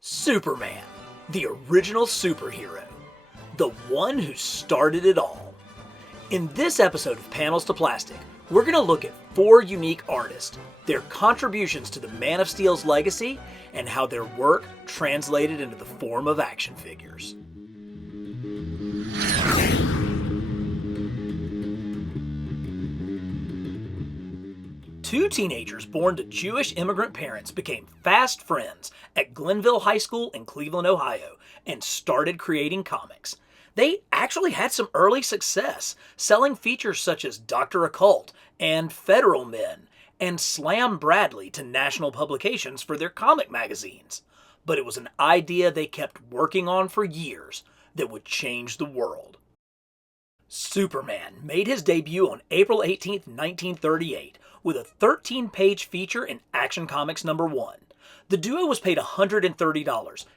Superman, the original superhero, the one who started it all. In this episode of Panels to Plastic, we're going to look at 4 unique artists, their contributions to the Man of Steel's legacy, and how their work translated into the form of action figures. Two teenagers born to Jewish immigrant parents became fast friends at Glenville High School in Cleveland, Ohio, and started creating comics. They actually had some early success, selling features such as Dr. Occult and Federal Men, and Slam Bradley to national publications for their comic magazines. But it was an idea they kept working on for years that would change the world. Superman made his debut on April 18, 1938, with a 13-page feature in Action Comics #1. The duo was paid $130,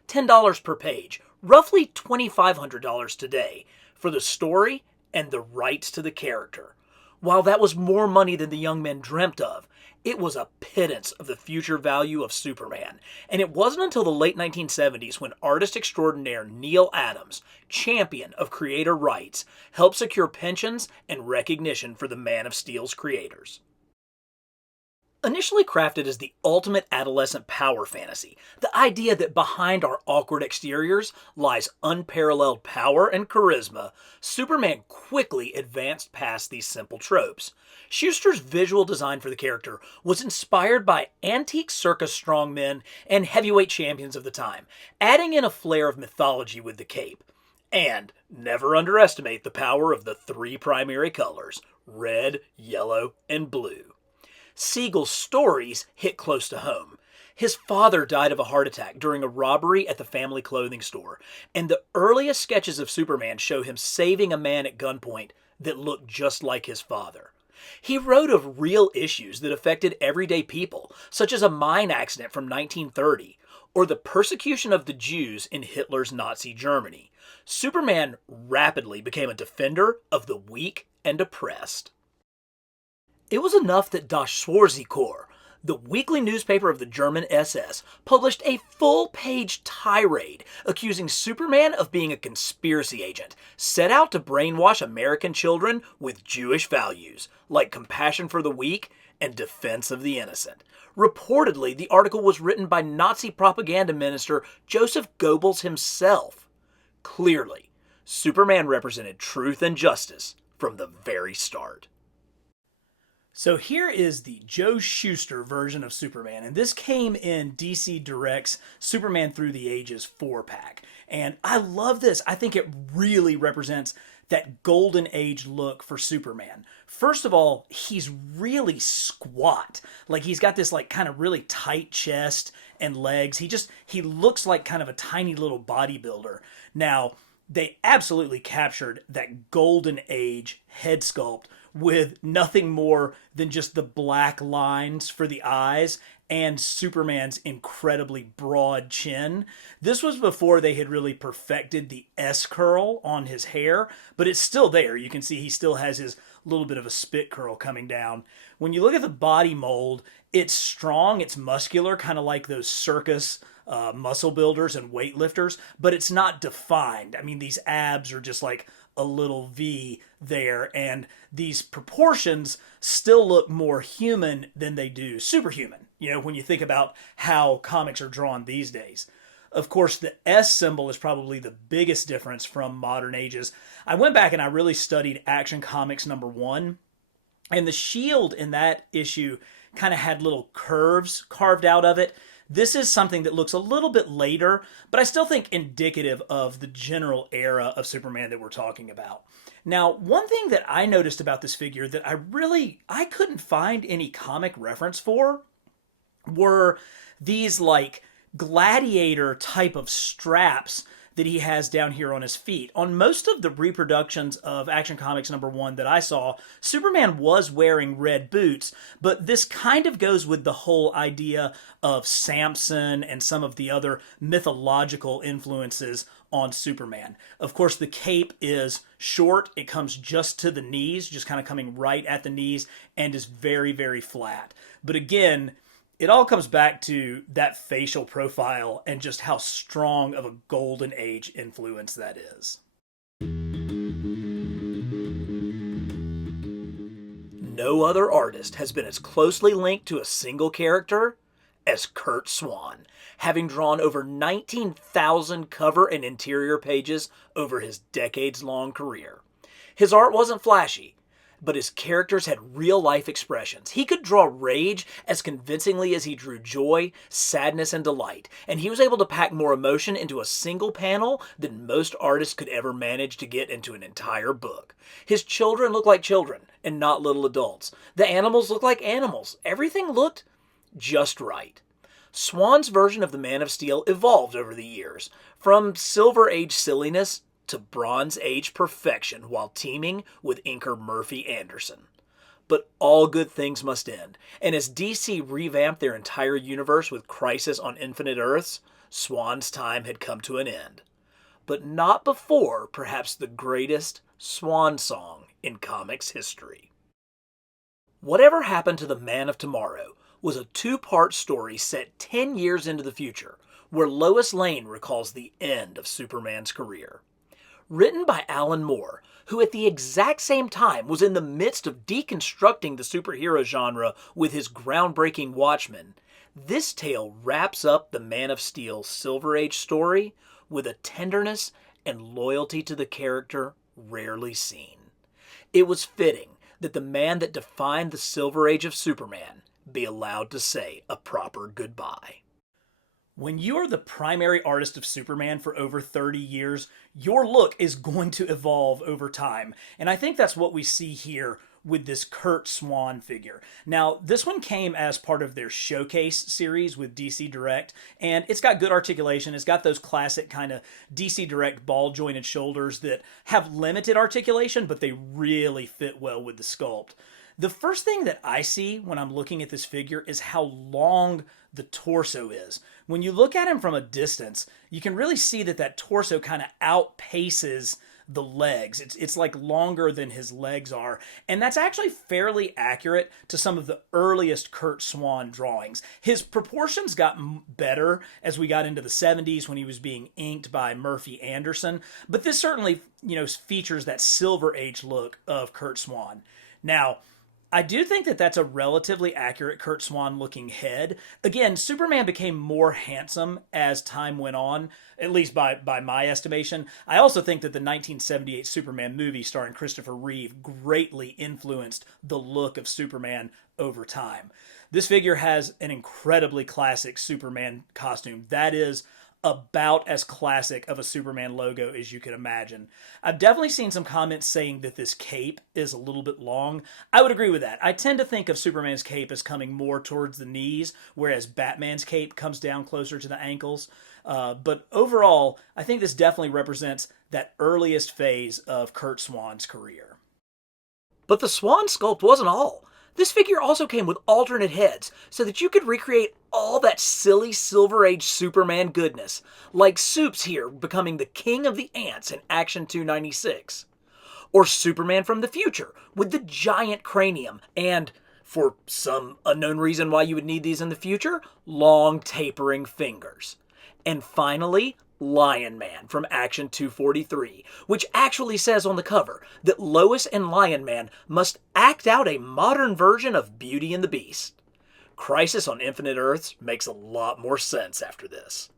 $10 per page, roughly $2,500 today, for the story and the rights to the character. While that was more money than the young men dreamt of, it was a pittance of the future value of Superman, and it wasn't until the late 1970s when artist extraordinaire Neal Adams, champion of creator rights, helped secure pensions and recognition for the Man of Steel's creators. Initially crafted as the ultimate adolescent power fantasy, the idea that behind our awkward exteriors lies unparalleled power and charisma, Superman quickly advanced past these simple tropes. Shuster's visual design for the character was inspired by antique circus strongmen and heavyweight champions of the time, adding in a flair of mythology with the cape. And never underestimate the power of the 3 primary colors: red, yellow, and blue. Siegel's stories hit close to home. His father died of a heart attack during a robbery at the family clothing store, and the earliest sketches of Superman show him saving a man at gunpoint that looked just like his father. He wrote of real issues that affected everyday people, such as a mine accident from 1930, or the persecution of the Jews in Hitler's Nazi Germany. Superman rapidly became a defender of the weak and oppressed. It was enough that Das Schwarze Korps, the weekly newspaper of the German SS, published a full-page tirade accusing Superman of being a conspiracy agent set out to brainwash American children with Jewish values, like compassion for the weak and defense of the innocent. Reportedly, the article was written by Nazi propaganda minister Joseph Goebbels himself. Clearly, Superman represented truth and justice from the very start. So here is the Joe Shuster version of Superman, and this came in DC Direct's Superman Through the Ages 4-pack. And I love this. I think it really represents that golden age look for Superman. First of all, he's really squat. Like, he's got this kind of really tight chest and legs. He looks like kind of a tiny little bodybuilder. Now, they absolutely captured that golden age head sculpt with nothing more than just the black lines for the eyes and Superman's incredibly broad chin. This was before they had really perfected the S-curl on his hair, but it's still there. You can see he still has his little bit of a spit curl coming down. When you look at the body mold, it's strong, it's muscular, kind of like those circus muscle builders and weightlifters, but it's not defined. I mean, these abs are just like a little V there, and these proportions still look more human than they do superhuman, when you think about how comics are drawn these days. Of course, the S symbol is probably the biggest difference from modern ages. I went back and I really studied Action Comics #1, and the shield in that issue kind of had little curves carved out of it. This is something that looks a little bit later, but I still think indicative of the general era of Superman that we're talking about. Now, one thing that I noticed about this figure that I couldn't find any comic reference for were these gladiator type of straps that he has down here on his feet. On most of the reproductions of Action Comics #1 that I saw, Superman was wearing red boots, but this kind of goes with the whole idea of Samson and some of the other mythological influences on Superman. Of course, the cape is short. It comes just to the knees, just kind of coming right at the knees, and is very, very flat. But again, It all comes back to that facial profile and just how strong of a golden age influence that is. No other artist has been as closely linked to a single character as Curt Swann, having drawn over 19,000 cover and interior pages over his decades-long career. His art wasn't flashy, but his characters had real-life expressions. He could draw rage as convincingly as he drew joy, sadness, and delight, and he was able to pack more emotion into a single panel than most artists could ever manage to get into an entire book. His children looked like children and not little adults. The animals looked like animals. Everything looked just right. Swann's version of the Man of Steel evolved over the years, from Silver Age silliness to Bronze Age perfection while teaming with inker Murphy Anderson. But all good things must end, and as DC revamped their entire universe with Crisis on Infinite Earths, Swann's time had come to an end. But not before perhaps the greatest swan song in comics history. Whatever Happened to the Man of Tomorrow was a two-part story set 10 years into the future, where Lois Lane recalls the end of Superman's career. Written by Alan Moore, who at the exact same time was in the midst of deconstructing the superhero genre with his groundbreaking Watchmen, this tale wraps up the Man of Steel Silver Age story with a tenderness and loyalty to the character rarely seen. It was fitting that the man that defined the Silver Age of Superman be allowed to say a proper goodbye. When you are the primary artist of Superman for over 30 years, your look is going to evolve over time. And I think that's what we see here with this Curt Swann figure. Now, this one came as part of their Showcase series with DC Direct, and it's got good articulation. It's got those classic kind of DC Direct ball-jointed shoulders that have limited articulation, but they really fit well with the sculpt. The first thing that I see when I'm looking at this figure is how long the torso is. When you look at him from a distance, you can really see that that torso kind of outpaces the legs. It's like longer than his legs are. And that's actually fairly accurate to some of the earliest Curt Swann drawings. His proportions got better as we got into the 70s when he was being inked by Murphy Anderson. But this certainly, features that Silver Age look of Curt Swann. Now, I do think that that's a relatively accurate Curt Swann looking head. Again, Superman became more handsome as time went on, at least by my estimation. I also think that the 1978 Superman movie starring Christopher Reeve greatly influenced the look of Superman over time. This figure has an incredibly classic Superman costume. That is about as classic of a Superman logo as you could imagine. I've definitely seen some comments saying that this cape is a little bit long. I would agree with that. I tend to think of Superman's cape as coming more towards the knees, whereas Batman's cape comes down closer to the ankles. But overall, I think this definitely represents that earliest phase of Curt Swann's career. But the Swann sculpt wasn't all. This figure also came with alternate heads, so that you could recreate all that silly Silver Age Superman goodness, like Supes here becoming the king of the ants in Action 296. Or Superman from the future, with the giant cranium, and, for some unknown reason why you would need these in the future, long tapering fingers. And finally, Lion Man from Action 243, which actually says on the cover that Lois and Lion Man must act out a modern version of Beauty and the Beast. Crisis on Infinite Earths makes a lot more sense after this.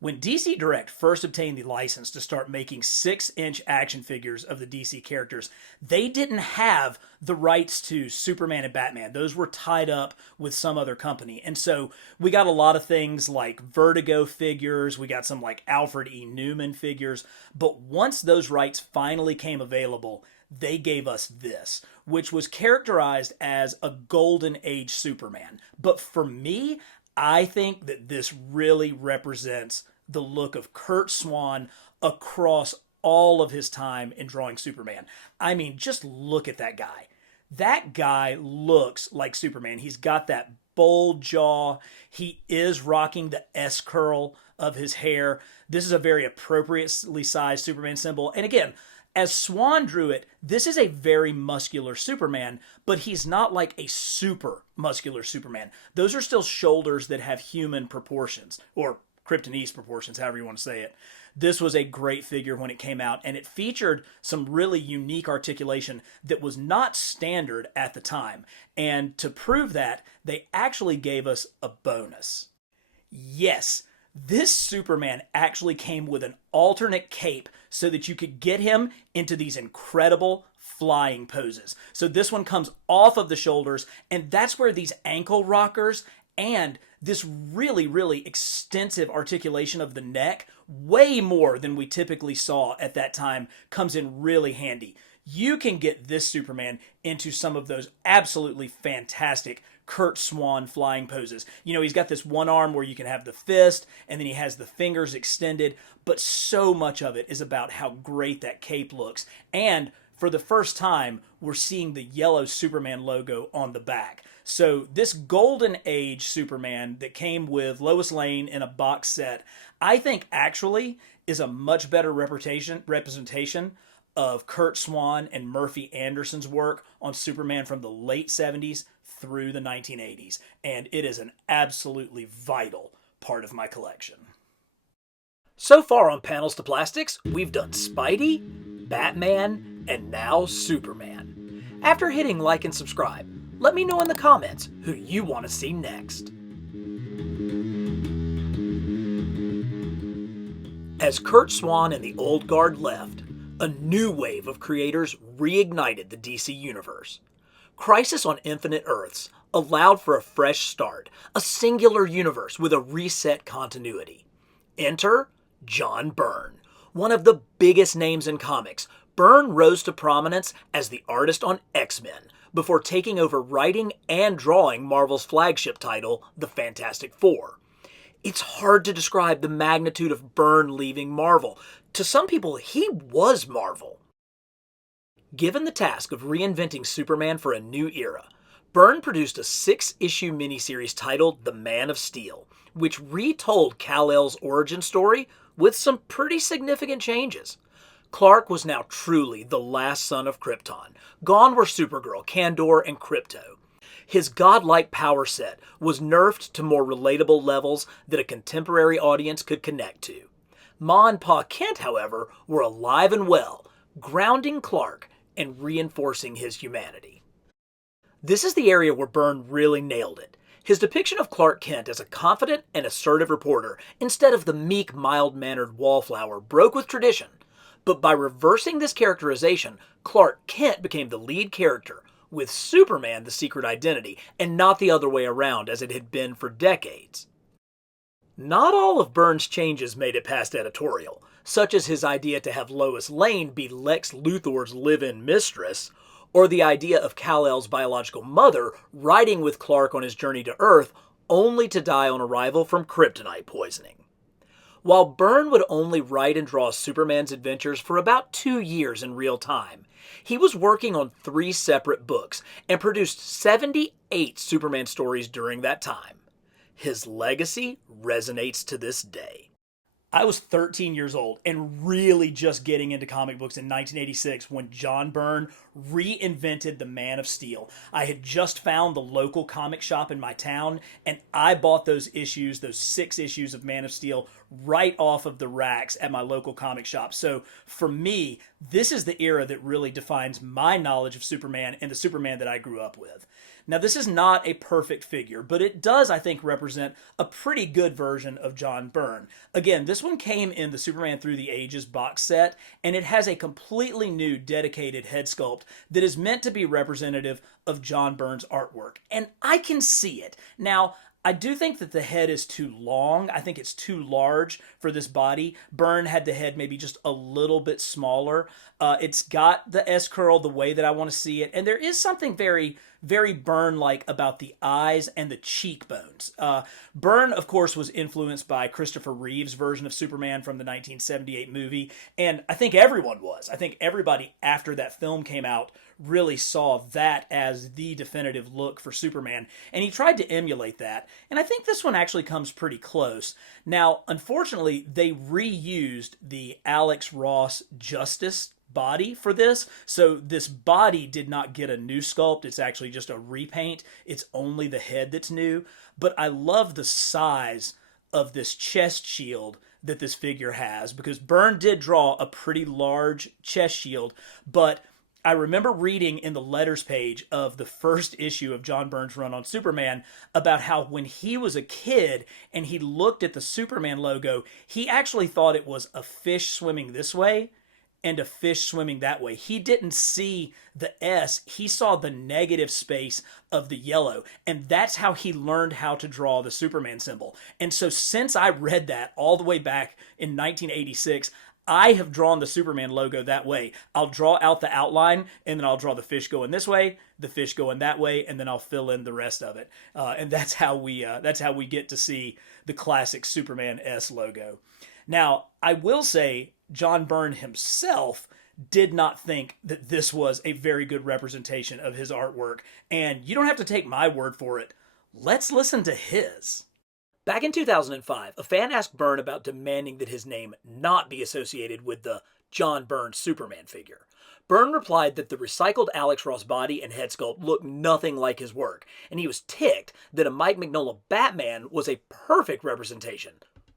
When DC Direct first obtained the license to start making 6-inch action figures of the DC characters, they didn't have the rights to Superman and Batman. Those were tied up with some other company. And so we got a lot of things like Vertigo figures, we got some like Alfred E. Newman figures, but once those rights finally came available, they gave us this, which was characterized as a Golden Age Superman. But for me, I think that this really represents the look of Curt Swann across all of his time in drawing Superman. I mean, just look at that guy. That guy looks like Superman. He's got that bold jaw. He is rocking the S-curl of his hair. This is a very appropriately sized Superman symbol. And again, As Swann drew it, this is a very muscular Superman, but he's not like a super muscular Superman. Those are still shoulders that have human proportions, or Kryptonese proportions, however you want to say it. This was a great figure when it came out, and it featured some really unique articulation that was not standard at the time. And to prove that, they actually gave us a bonus. Yes, this Superman actually came with an alternate cape so that you could get him into these incredible flying poses. So this one comes off of the shoulders, and that's where these ankle rockers and this really, really extensive articulation of the neck, way more than we typically saw at that time, comes in really handy. You can get this Superman into some of those absolutely fantastic Curt Swann flying poses. You know, he's got this one arm where you can have the fist, and then he has the fingers extended, but so much of it is about how great that cape looks. And for the first time, we're seeing the yellow Superman logo on the back. So this Golden Age Superman that came with Lois Lane in a box set, I think actually is a much better representation of Curt Swann and Murphy Anderson's work on Superman from the late 70s through the 1980s, and it is an absolutely vital part of my collection. So far on Panels to Plastics, we've done Spidey, Batman, and now Superman. After hitting like and subscribe, let me know in the comments who you want to see next. As Curt Swann and the old guard left, a new wave of creators reignited the DC Universe. Crisis on Infinite Earths allowed for a fresh start, a singular universe with a reset continuity. Enter John Byrne, one of the biggest names in comics. Byrne rose to prominence as the artist on X-Men before taking over writing and drawing Marvel's flagship title, The Fantastic Four. It's hard to describe the magnitude of Byrne leaving Marvel. To some people, he was Marvel. Given the task of reinventing Superman for a new era, Byrne produced a 6-issue miniseries titled The Man of Steel, which retold Kal-El's origin story with some pretty significant changes. Clark was now truly the last son of Krypton. Gone were Supergirl, Kandor, and Krypto. His godlike power set was nerfed to more relatable levels that a contemporary audience could connect to. Ma and Pa Kent, however, were alive and well, grounding Clark and reinforcing his humanity. This is the area where Byrne really nailed it. His depiction of Clark Kent as a confident and assertive reporter, instead of the meek, mild-mannered wallflower, broke with tradition. But by reversing this characterization, Clark Kent became the lead character, with Superman the secret identity, and not the other way around as it had been for decades. Not all of Byrne's changes made it past editorial, such as his idea to have Lois Lane be Lex Luthor's live-in mistress, or the idea of Kal-El's biological mother riding with Clark on his journey to Earth only to die on arrival from kryptonite poisoning. While Byrne would only write and draw Superman's adventures for about 2 years in real time, he was working on 3 separate books and produced 78 Superman stories during that time. His legacy resonates to this day. I was 13 years old and really just getting into comic books in 1986 when John Byrne reinvented the Man of Steel. I had just found the local comic shop in my town, and I bought those 6 issues of Man of Steel right off of the racks at my local comic shop. So for me, this is the era that really defines my knowledge of Superman and the Superman that I grew up with. Now, this is not a perfect figure, but it does, I think, represent a pretty good version of John Byrne. Again, this one came in the Superman Through the Ages box set, and it has a completely new dedicated head sculpt that is meant to be representative of John Byrne's artwork. And I can see it. Now, I do think that the head is too long. I think it's too large for this body. Byrne had the head maybe just a little bit smaller. It's got the S-curl the way that I want to see it. And there is something very, very Byrne-like about the eyes and the cheekbones. Byrne, of course, was influenced by Christopher Reeve's version of Superman from the 1978 movie. And I think everyone was. I think everybody after that film came out really saw that as the definitive look for Superman, and he tried to emulate that, and I think this one actually comes pretty close. Now, unfortunately, they reused the Alex Ross Justice body for this. So this body did not get a new sculpt. It's actually just a repaint. It's only the head that's new. But I love the size of this chest shield that this figure has, because Byrne did draw a pretty large chest shield, but I remember reading in the letters page of the first issue of John Byrne's run on Superman about how when he was a kid and he looked at the Superman logo, he actually thought it was a fish swimming this way and a fish swimming that way. He didn't see the S, he saw the negative space of the yellow. And that's how he learned how to draw the Superman symbol. And so since I read that all the way back in 1986, I have drawn the Superman logo that way. I'll draw out the outline, and then I'll draw the fish going this way, the fish going that way, and then I'll fill in the rest of it. And that's how we get to see the classic Superman S logo. Now, I will say John Byrne himself did not think that this was a very good representation of his artwork, and you don't have to take my word for it. Let's listen to his. Back in 2005, a fan asked Byrne about demanding that his name not be associated with the John Byrne Superman figure. Byrne replied that the recycled Alex Ross body and head sculpt looked nothing like his work, and he was ticked that a Mike Mignola Batman was a perfect representation.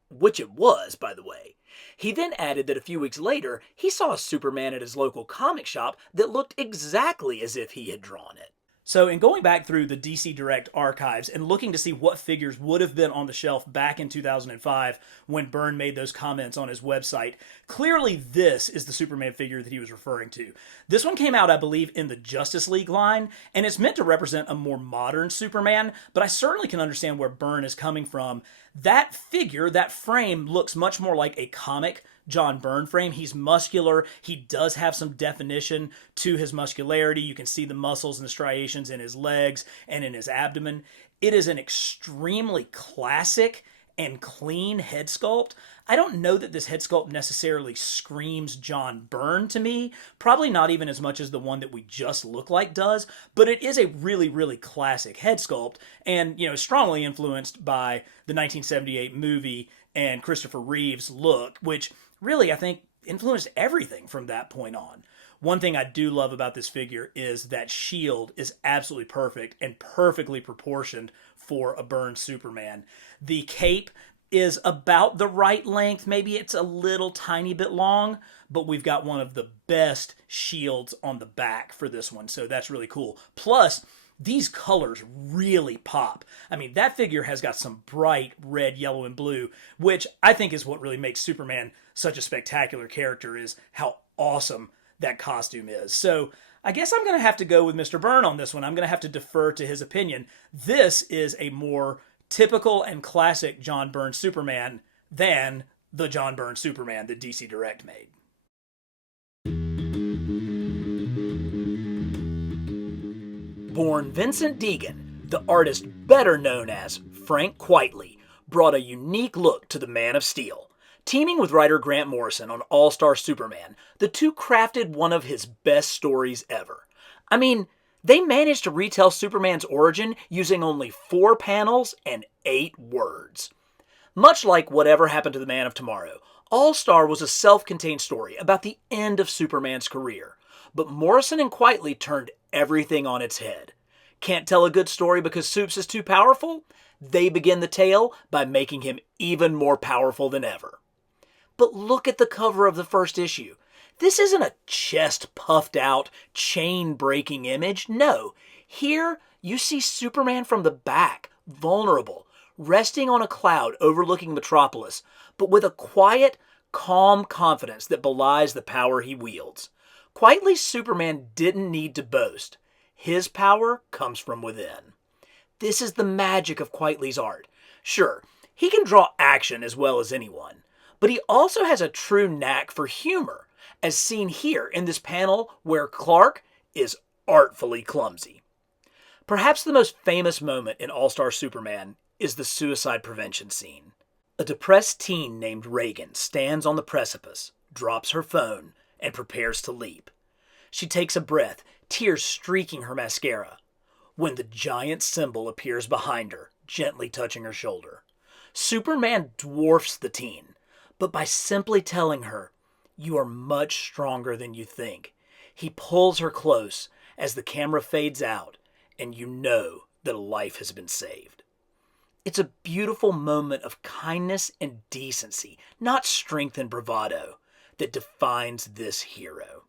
Which it was, by the way. He then added that a few weeks later, he saw a Superman at his local comic shop that looked exactly as if he had drawn it. So in going back through the DC Direct archives and looking to see what figures would have been on the shelf back in 2005 when Byrne made those comments on his website, clearly this is the Superman figure that he was referring to. This one came out, I believe, in the Justice League line, and it's meant to represent a more modern Superman, but I certainly can understand where Byrne is coming from. That figure, that frame, looks much more like a comic John Byrne frame. He's muscular. He does have some definition to his muscularity. You can see the muscles and the striations in his legs and in his abdomen. It is an extremely classic and clean head sculpt. I don't know that this head sculpt necessarily screams John Byrne to me. Probably not even as much as the one that we just look like does, but it is a really, really classic head sculpt and, strongly influenced by the 1978 movie and Christopher Reeve's look, which really, I think, influenced everything from that point on. One thing I do love about this figure is that shield is absolutely perfect and perfectly proportioned for a Byrne Superman. The cape is about the right length. Maybe it's a little tiny bit long, but we've got one of the best shields on the back for this one, so that's really cool. Plus, these colors really pop. I mean, that figure has got some bright red, yellow, and blue, which I think is what really makes Superman such a spectacular character, is how awesome that costume is. So I guess I'm going to have to go with Mr. Byrne on this one. I'm going to have to defer to his opinion. This is a more typical and classic John Byrne Superman than the John Byrne Superman that DC Direct made. Born Vincent Deegan, the artist better known as Frank Quitely, brought a unique look to the Man of Steel. Teaming with writer Grant Morrison on All-Star Superman, the two crafted one of his best stories ever. I mean, they managed to retell Superman's origin using only 4 panels and 8 words. Much like Whatever Happened to the Man of Tomorrow, All-Star was a self-contained story about the end of Superman's career. But Morrison and Quitely turned everything on its head. Can't tell a good story because Supes is too powerful? They begin the tale by making him even more powerful than ever. But look at the cover of the first issue. This isn't a chest puffed out, chain breaking image. No, here you see Superman from the back, vulnerable, resting on a cloud overlooking Metropolis, but with a quiet, calm confidence that belies the power he wields. Quitely's Superman didn't need to boast. His power comes from within. This is the magic of Quitely's art. Sure, he can draw action as well as anyone, but he also has a true knack for humor, as seen here in this panel where Clark is artfully clumsy. Perhaps the most famous moment in All-Star Superman is the suicide prevention scene. A depressed teen named Reagan stands on the precipice, drops her phone, and prepares to leap. She takes a breath, tears streaking her mascara, when the giant symbol appears behind her, gently touching her shoulder. Superman dwarfs the teen, but by simply telling her, "You are much stronger than you think." He pulls her close as the camera fades out, and you know that a life has been saved. It's a beautiful moment of kindness and decency, not strength and bravado, that defines this hero.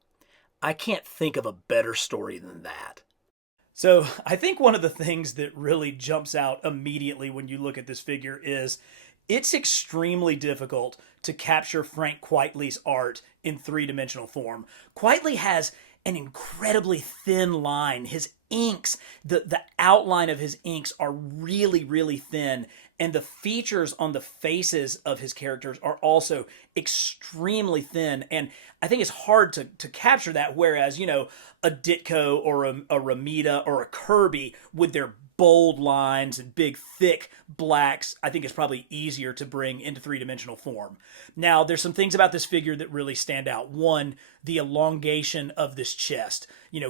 I can't think of a better story than that. So I think one of the things that really jumps out immediately when you look at this figure is it's extremely difficult to capture Frank Quitely's art in three-dimensional form. Quitely has an incredibly thin line. His inks, the outline of his inks are really, really thin. And the features on the faces of his characters are also extremely thin. And I think it's hard to capture that. Whereas, a Ditko or a Ramita or a Kirby with their bold lines and big, thick blacks, I think it's probably easier to bring into three-dimensional form. Now, there's some things about this figure that really stand out. One, the elongation of this chest.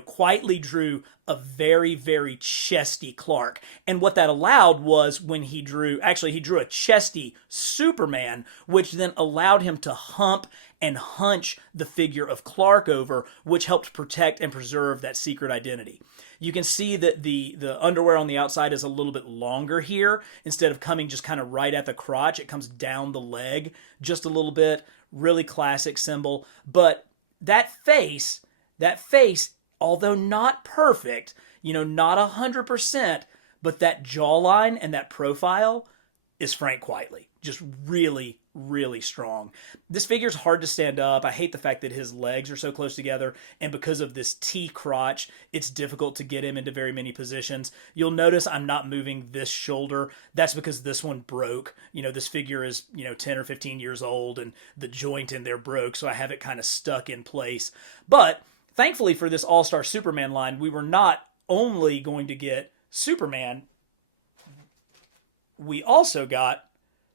Quitely drew a very, very chesty Clark. And what that allowed was when he drew a chesty Superman, which then allowed him to hump and hunch the figure of Clark over, which helped protect and preserve that secret identity. You can see that the underwear on the outside is a little bit longer here. Instead of coming just kind of right at the crotch, it comes down the leg just a little bit. Really classic symbol. But that face, although not perfect, not 100%, but that jawline and that profile is Frank Quitely. Just really, really strong. This figure's hard to stand up. I hate the fact that his legs are so close together, and because of this T crotch, it's difficult to get him into very many positions. You'll notice I'm not moving this shoulder. That's because this one broke. This figure is, 10 or 15 years old, and the joint in there broke, so I have it kind of stuck in place. But thankfully for this All-Star Superman line, we were not only going to get Superman, we also got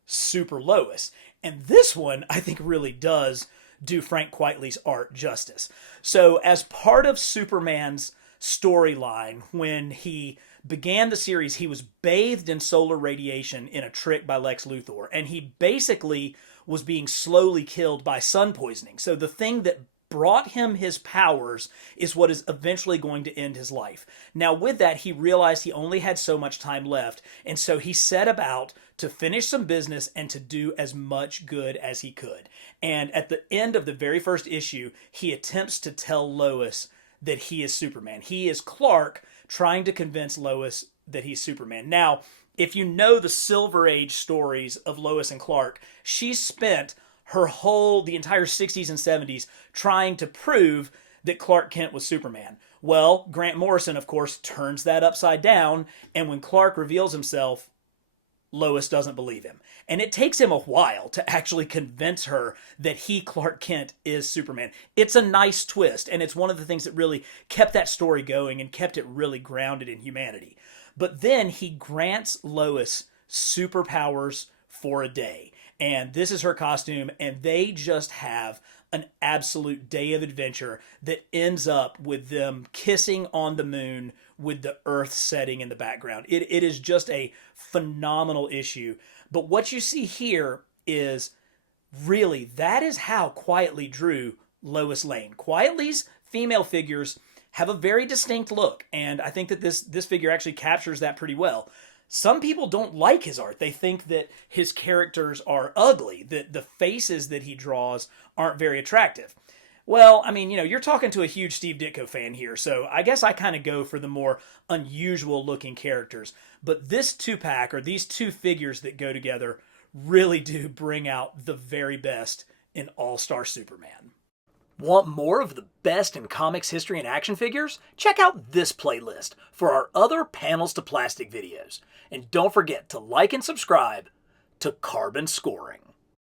Super Lois. And this one, I think, really does do Frank Quitely's art justice. So as part of Superman's storyline, when he began the series, he was bathed in solar radiation in a trick by Lex Luthor. And he basically was being slowly killed by sun poisoning. So the thing that brought him his powers is what is eventually going to end his life. Now, with that, he realized he only had so much time left, and so he set about to finish some business and to do as much good as he could. And at the end of the very first issue, he attempts to tell Lois that he is Superman. He is Clark trying to convince Lois that he's Superman. Now, if you know the Silver Age stories of Lois and Clark, she spent the entire 60s and 70s trying to prove that Clark Kent was Superman. Well, Grant Morrison, of course, turns that upside down, and when Clark reveals himself, Lois doesn't believe him. And it takes him a while to actually convince her that he, Clark Kent, is Superman. It's a nice twist, and it's one of the things that really kept that story going and kept it really grounded in humanity. But then he grants Lois superpowers for a day. And this is her costume, and they just have an absolute day of adventure that ends up with them kissing on the moon with the earth setting in the background. It is just a phenomenal issue. But what you see here is really, that is how Quitely drew Lois Lane. Quitely's female figures have a very distinct look, and I think that this figure actually captures that pretty well. Some people don't like his art. They think that his characters are ugly, that the faces that he draws aren't very attractive. Well, I mean, you're talking to a huge Steve Ditko fan here, so I guess I kind of go for the more unusual looking characters. But this two-pack, or these two figures that go together, really do bring out the very best in All-Star Superman. Want more of the best in comics history and action figures? Check out this playlist for our other Panels to Plastic videos. And don't forget to like and subscribe to Carbon Scoring.